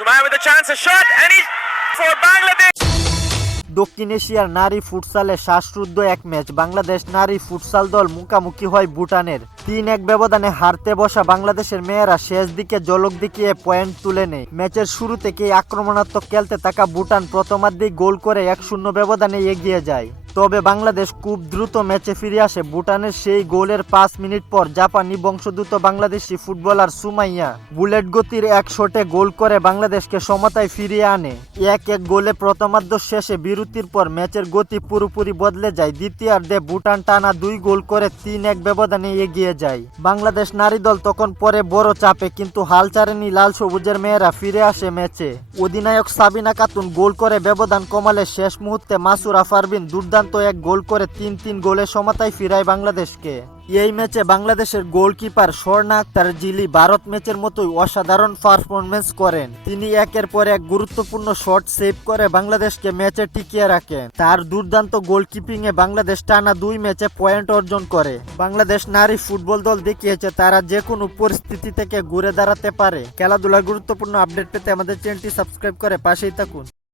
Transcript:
Sumaya with a chance, a shot, and he's for Bangladesh. দক্ষিণ এশিয়ার নারী ফুটসালে শ্বাসরুদ্ধ এক ম্যাচ বাংলাদেশ নারী ফুটসাল দল মুখোমুখি হয় ভুটানের ৩-১ ব্যবধানে হারতে বসা বাংলাদেশের মেয়েরা শেষ দিকে ঝলক দেখিয়ে পয়েন্ট তুলে নেয়। ম্যাচের শুরু থেকেই আক্রমণাত্মক খেলতে থাকা ভুটান প্রথমার্ধেই গোল করে ১-০ ব্যবধানে এগিয়ে যায়। তবে বাংলাদেশ খুব দ্রুত ম্যাচে ফিরে আসে। ভুটানের সেই গোলের ৫ মিনিট পর জাপানি বংশোদ্ভূত বাংলাদেশি ফুটবলার সুমাইয়া বুলেট গতির এক শটে গোল করে বাংলাদেশকে সমতায় ফিরিয়ে আনে। ১-১ গোলে প্রথমার্ধ শেষে বিরতির পর ম্যাচের গতি পুরোপুরি বদলে যায়। দ্বিতীয়ার্ধে ভুটান টানা ২ গোল করে ৩-১ ব্যবধানে এগিয়ে যায়। বাংলাদেশ নারী দল তখন পরে বড় চাপে, কিন্তু হাল ছাড়েনি লাল সবুজের মেয়েরা ফিরে আসে ম্যাচে। অধিনায়ক সাবিনা খাতুন গোল করে ব্যবধান কমালে শেষ মুহূর্তে মাসুরা পারভিন দুর্দান্ত এক গোল করে ৩-৩ গোলে সমতায় ফিরায় বাংলাদেশকে। এই ম্যাচে বাংলাদেশের গোলকিপার স্বর্ণা আক্তার জিলি ভারত ম্যাচের মতোই অসাধারণ পারফরমেন্স করেন। তিনি একের পর এক গুরুত্বপূর্ণ শট সেভ করে বাংলাদেশকে ম্যাচে টিকিয়ে রাখেন। তার দুর্দান্ত গোলকিপিং এ বাংলাদেশ টানা ২ ম্যাচে পয়েন্ট অর্জন করে। বাংলাদেশ নারী ফুটবল দল দেখিয়েছে তারা যে কোনো পরিস্থিতি থেকে ঘুরে দাঁড়াতে পারে। খেলাধুলার গুরুত্বপূর্ণ আপডেট পেতে আমাদের চ্যানেলটি সাবস্ক্রাইব করে পাশেই থাকুন।